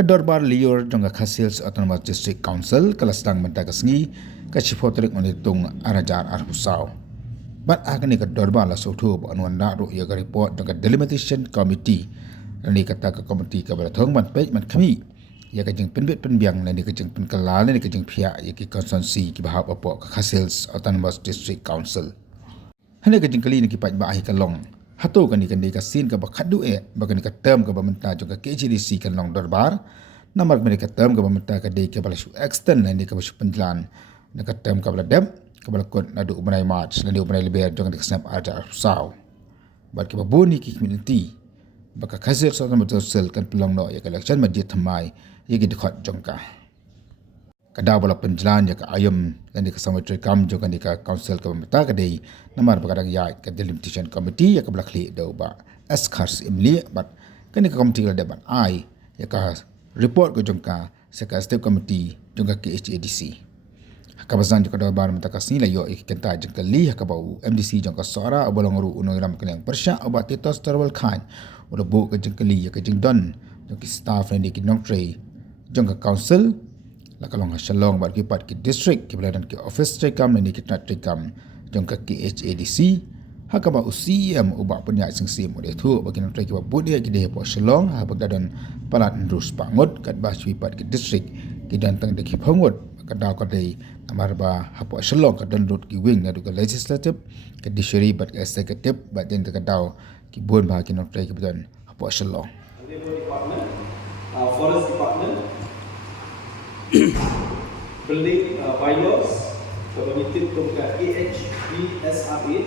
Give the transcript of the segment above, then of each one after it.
Kedorbar liur jangka Khasils Autonomous District Council kelasdang mendagasngi kachipotrik menitung arajar arhusau. Bat agni kedorbar la sotu anwan ru ya report jangka delimitation committee ni kata ke komiti ke balathong man pej man kami ya kajing penbit penbiang ni kajing penkelal ni kajing pihak ya ki konsensi ki bahap apa Khasils Autonomous District Council. Hanya kajing kali ni ki paj ba ahi kalong. Hatu kan ikan dika sin ke bakadu bagan ika term ke pemerintah juga KJDC kan long dorbar namar mereka term ke pemerintah ke dika bala su extend dan dika basu penjalan dika term ke bala dem ke bala kod nadu ubanai march dan di ubanai lebih jangan dika snap aja usau bat ke babuni ki community baka khasir sa betul sel kan pelong no ya election masjid thamai ya ki dekat jongka kada bala penjalan ya ke ayam dan dika sama trekam juga dika council ke pemerintah ke dei namar bakadang ya ke delimitation committee ya ke bala kli do ba askars imli bat kan dika committee la debat ai ya ka report ke jongka seka state committee jongka KHADC kabazan juga do bar mentakasni la yo ikenta jongka li ka bau MDC jongka sora abolong ru unong ram kenang persya obat titos terwal khan udah bu ke jongka li ya ke jingdon jongki staff ni ki nongtre jongka council la kalong hasalong bar ki pat ki district ki beladan ki office trekam ni ki tat trekam jongka KHADC hakaba UCM ubak punya singsim ode thu bagi nang ki babut dia ki de po salong ha bagadan palat ndrus pangot kat baswi pat ki district ki dantang de ki phongot kada ka de amar ba ha po salong ka dan rut ki wing na du legislative ki judiciary bat executive bat den ka daw ki bon ba ki nang ki badan ha po salong forest department building bylaws committed to the AHBSRA,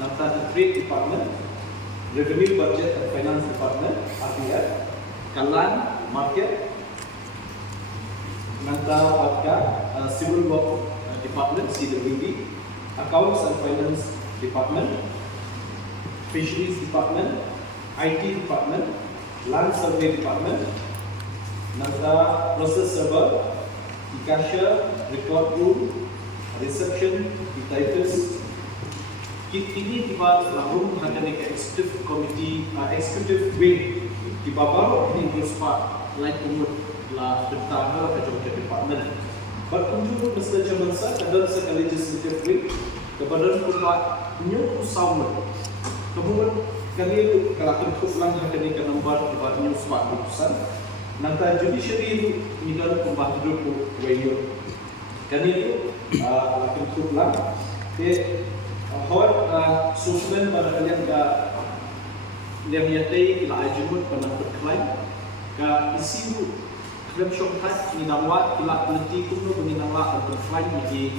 Nanta the Trade Department, Revenue Budget and Finance Department, RBF, Kalan Market, Nanta Wadka, Civil Work Department, CWD, Accounts and Finance Department, Fisheries Department, IT Department, Land Survey Department, Nanta Process Server, Ikasha, Record Room, Reception, Typist. Kini tiba langsung ada di Executive Committee, Executive Wing di bawah ini bersama lain umur lah bertanggal ke Jogja Department. Berkunjung ke Mr. Chairman Sir, ada sekali Legislative Wing kepada Kumpat New Southern. Kemudian kali itu kalau terus lang ada di nomor kepada New Southern keputusan. Nanti judiciary ini dalam Kumpat Dulu Wayo. Kali itu akan terus lang. Hot susunan pada kalian ke yang nyata ila ajumut pada berklaim ke isu klaim syokhat ni namwa ila politi kuno ni namwa berklaim di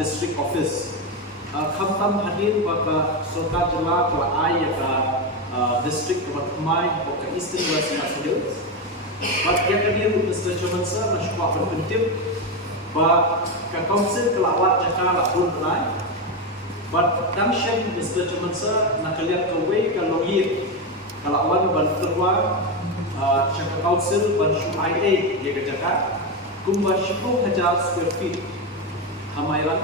district office khamtam hadir baka sorka jela ke ai ke district ke Mai ke eastern west Hills but yang hadir Mr. Chairman Sir nasyukur berpenting ba ke council kelawat cakap lapun naik. But function Mr. Chairman Sir nak lihat kawai kalau ia kalau awan ban terwa cakap council ban IA dia kerjakan kumba 10,000 square feet hamairan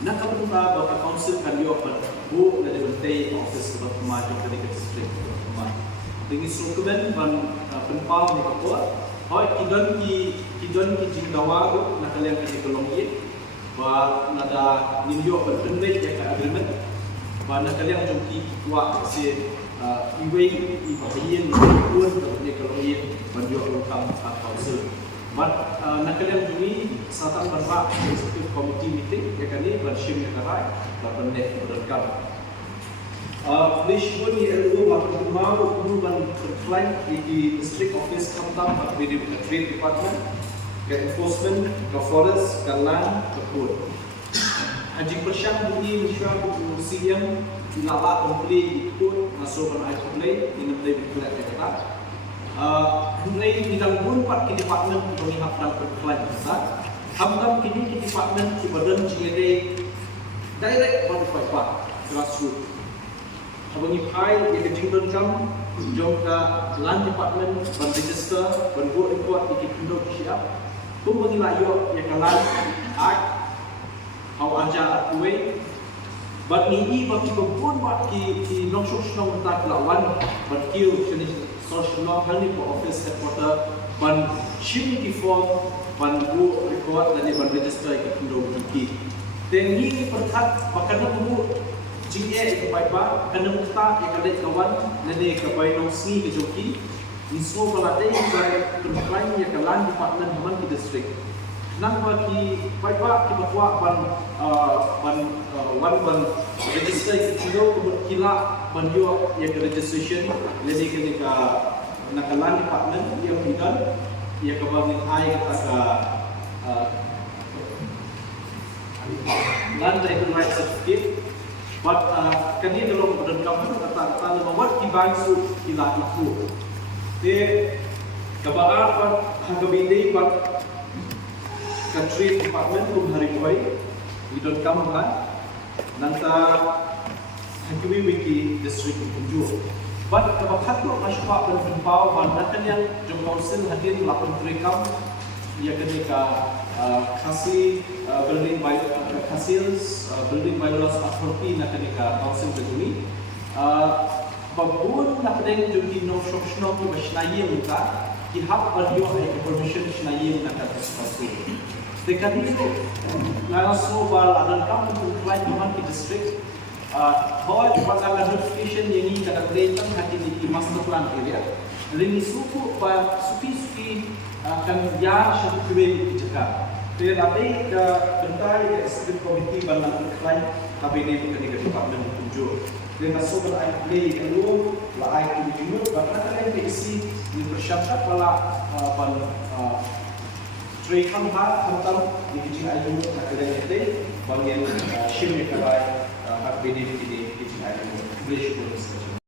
nak kemudian baka council kan dia ban bu dari bentai office sebab maju dari district rumah dengan dokumen ban penpau ni apa hoi kidon ki jingdawa nak lihat ke kalau ia ba nada ninyo berpendek ya ke agreement ba nak kalian jumpi kuat si iway ibahian pun ni kalau ia banjur lokam council but nak kalian jumi satan berba executive committee meeting ya kan ni bershim ya karai berpendek berkam Polish pun ni LO waktu mau perubahan berklaim di district office Khamtam di trade department ke enforcement, ke forest, ke land, ke code. Haji Persyang bunyi mesyuar UCM dilawat komplei ikut masuk ke IEEE dengan lebih berat kata. Mulai bidang pun part ke department pengihap dan perkelain besar. Hamdam kini ke department ke badan CID direct pada part grassroots. Abang Ipai yang kejingkan jam jom ke land department ban register ban go import ikut induk siap. Kung mengilayo yang kalan ak au aja atwe but ni bagi pun buat ki long short long tak lawan but kill finish social law hani for office headquarter ban shim ki form ban bu record dan ban register ki kindo ki then ni perthat pakana bu jingye ke pai ba kana muta ke kale kawan nade ke pai no sni ke joki inso balate ke perklaim ya kalan department haman ki district nang ba ki pai ba ki bakwa ban ban register ki kindo ke kila ban yo ya ke registration nade ke ka nakalan department dia bidan ia kabangin ai kata land human rights certificate but kani dalam badan kamu kata membuat kibansu kila itu de kabar par hagabide par country department kum hari koi idon kamu kan nanta hagabi wiki district kunjur but kabakat tu masyarakat berfirman bahwa yang jom council hadir melakukan rekam ia ketika kasih building by Castles building bylaws authority nak ketika council begini babun nak kedeng jadi no optional tu bersenai muka kihap berdua ada permission senai nak tersepasu. Dekat itu langsung bal adan kamu untuk klien teman di district bahwa pada notification yang ini kata kelihatan hati di master plan area. Lini suku ba suki akan ya satu kue dicekak. Tetapi ke bentai ke executive committee bandang klien KBD ketika department tunjuk. Dan masuk ke IPA dulu, lah IPA dulu. Bahkan kalian diisi dipersiapkan pala trade hamha tentang di kecil ayu nak kalian itu bagian shim yang kalai KBD di kecil ayu. Boleh syukur saja.